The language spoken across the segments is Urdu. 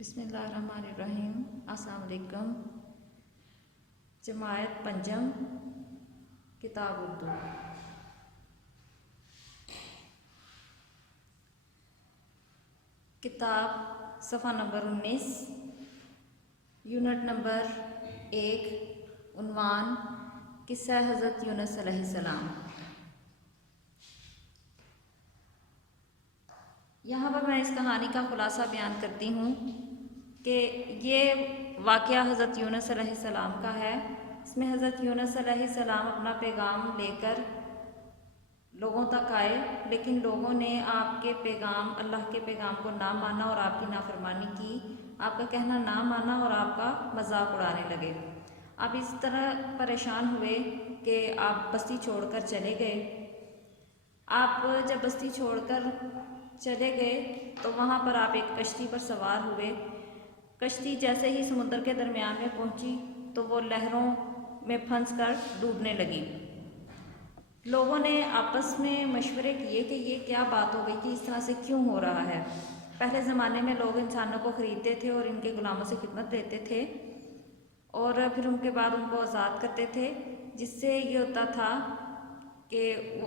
بسم اللہ الرحمن الرحیم۔ السلام علیکم۔ جماعت پنجم، کتاب اردو۔ کتاب صفحہ نمبر 19، یونٹ نمبر 1، عنوان قصہ حضرت یونس علیہ السلام۔ یہاں پر میں اس کہانی کا خلاصہ بیان کرتی ہوں کہ یہ واقعہ حضرت یونس علیہ السلام کا ہے۔ اس میں حضرت یونس علیہ السلام اپنا پیغام لے کر لوگوں تک آئے، لیکن لوگوں نے آپ کے پیغام، اللہ کے پیغام کو نہ مانا اور آپ کی نافرمانی کی، آپ کا کہنا نہ مانا اور آپ کا مذاق اڑانے لگے۔ آپ اس طرح پریشان ہوئے کہ آپ بستی چھوڑ کر چلے گئے۔ آپ جب بستی چھوڑ کر چلے گئے تو وہاں پر آپ ایک کشتی پر سوار ہوئے۔ کشتی جیسے ہی سمندر کے درمیان میں پہنچی تو وہ لہروں میں پھنس کر ڈوبنے لگی۔ لوگوں نے آپس میں مشورے کیے کہ یہ کیا بات ہو گئی کہ اس طرح سے کیوں ہو رہا ہے۔ پہلے زمانے میں لوگ انسانوں کو خریدتے تھے اور ان کے غلاموں سے خدمت لیتے تھے اور پھر ان کے بعد ان کو آزاد کرتے تھے، جس سے یہ ہوتا تھا کہ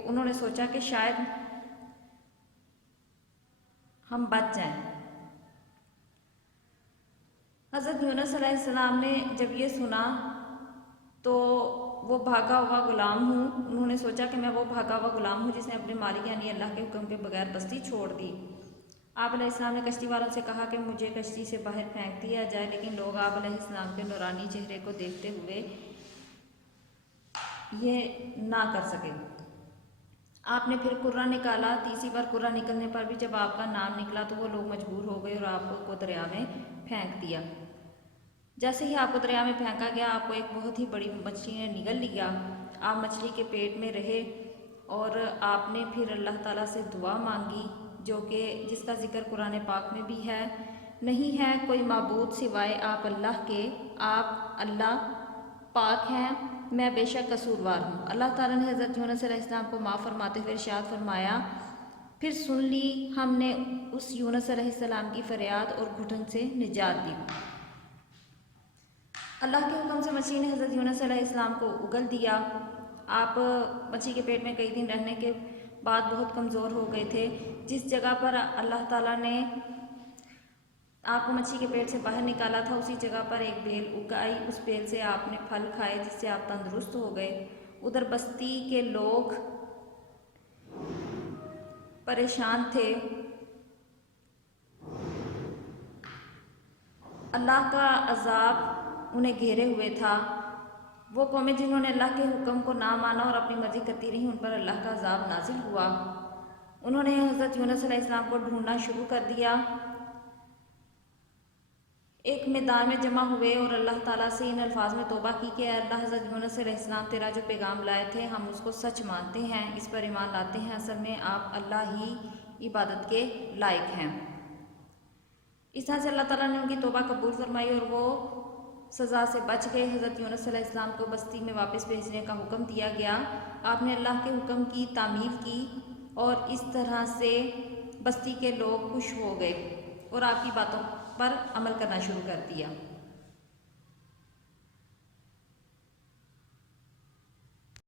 انہوں نے سوچا کہ شاید ہم بچ جائیں۔ حضرت یونس علیہ السلام نے جب یہ سنا تو وہ بھاگا ہوا غلام ہوں، انہوں نے سوچا کہ میں وہ بھاگا ہوا غلام ہوں جس نے اپنے مالک یعنی اللہ کے حکم کے بغیر بستی چھوڑ دی۔ آپ علیہ السلام نے کشتی والوں سے کہا کہ مجھے کشتی سے باہر پھینک دیا جائے، لیکن لوگ آپ علیہ السلام کے نورانی چہرے کو دیکھتے ہوئے یہ نہ کر سکے۔ آپ نے پھر کرہ نکالا، تیسری بار کرہ نکلنے پر بھی جب آپ کا نام نکلا تو وہ لوگ مجبور ہو گئے اور آپ کو دریا میں پھینک دیا۔ جیسے ہی آپ کو دریا میں پھینکا گیا، آپ کو ایک بہت ہی بڑی مچھلی نے نگل لیا۔ آپ مچھلی کے پیٹ میں رہے اور آپ نے پھر اللہ تعالیٰ سے دعا مانگی، جو کہ جس کا ذکر قرآن پاک میں بھی ہے، نہیں ہے کوئی معبود سوائے آپ اللہ کے، آپ اللہ پاک ہیں، میں بے شک قصوروار ہوں۔ اللہ تعالیٰ نے حضرت یونس علیہ السلام کو معاف فرماتے ہوئے ارشاد فرمایا، پھر سن لی ہم نے اس یونس علیہ السلام کی فریاد اور گھٹن سے نجات دی۔ اللہ کے حکم سے مچھلی نے حضرت یونس علیہ السلام کو اگل دیا۔ آپ مچھلی کے پیٹ میں کئی دن رہنے کے بعد بہت کمزور ہو گئے تھے۔ جس جگہ پر اللہ تعالیٰ نے آپ کو مچھلی کے پیٹ سے باہر نکالا تھا، اسی جگہ پر ایک بیل اگ آئی، اس بیل سے آپ نے پھل کھائے جس سے آپ تندرست ہو گئے۔ ادھر بستی کے لوگ پریشان تھے، اللہ کا عذاب انہیں گھیرے ہوئے تھا۔ وہ قومیں جنہوں نے اللہ کے حکم کو نہ مانا اور اپنی مرضی کرتی رہیں، ان پر اللہ کا عذاب نازل ہوا۔ انہوں نے حضرت یونس علیہ السلام کو ڈھونڈنا شروع کر دیا۔ ایک میدان میں جمع ہوئے اور اللہ تعالیٰ سے ان الفاظ میں توبہ کی کہ اے اللہ، حضرت یونس علیہ السلام تیرا جو پیغام لائے تھے ہم اس کو سچ مانتے ہیں، اس پر ایمان لاتے ہیں، اصل میں آپ اللہ ہی عبادت کے لائق ہیں۔ اس طرح سے اللہ تعالیٰ نے ان کی توبہ قبول فرمائی اور وہ سزا سے بچ گئے۔ حضرت یونس علیہ السلام کو بستی میں واپس بھیجنے کا حکم دیا گیا۔ آپ نے اللہ کے حکم کی تعمیل کی اور اس طرح سے بستی کے لوگ خوش ہو گئے اور آپ کی باتوں پر عمل کرنا شروع کر دیا۔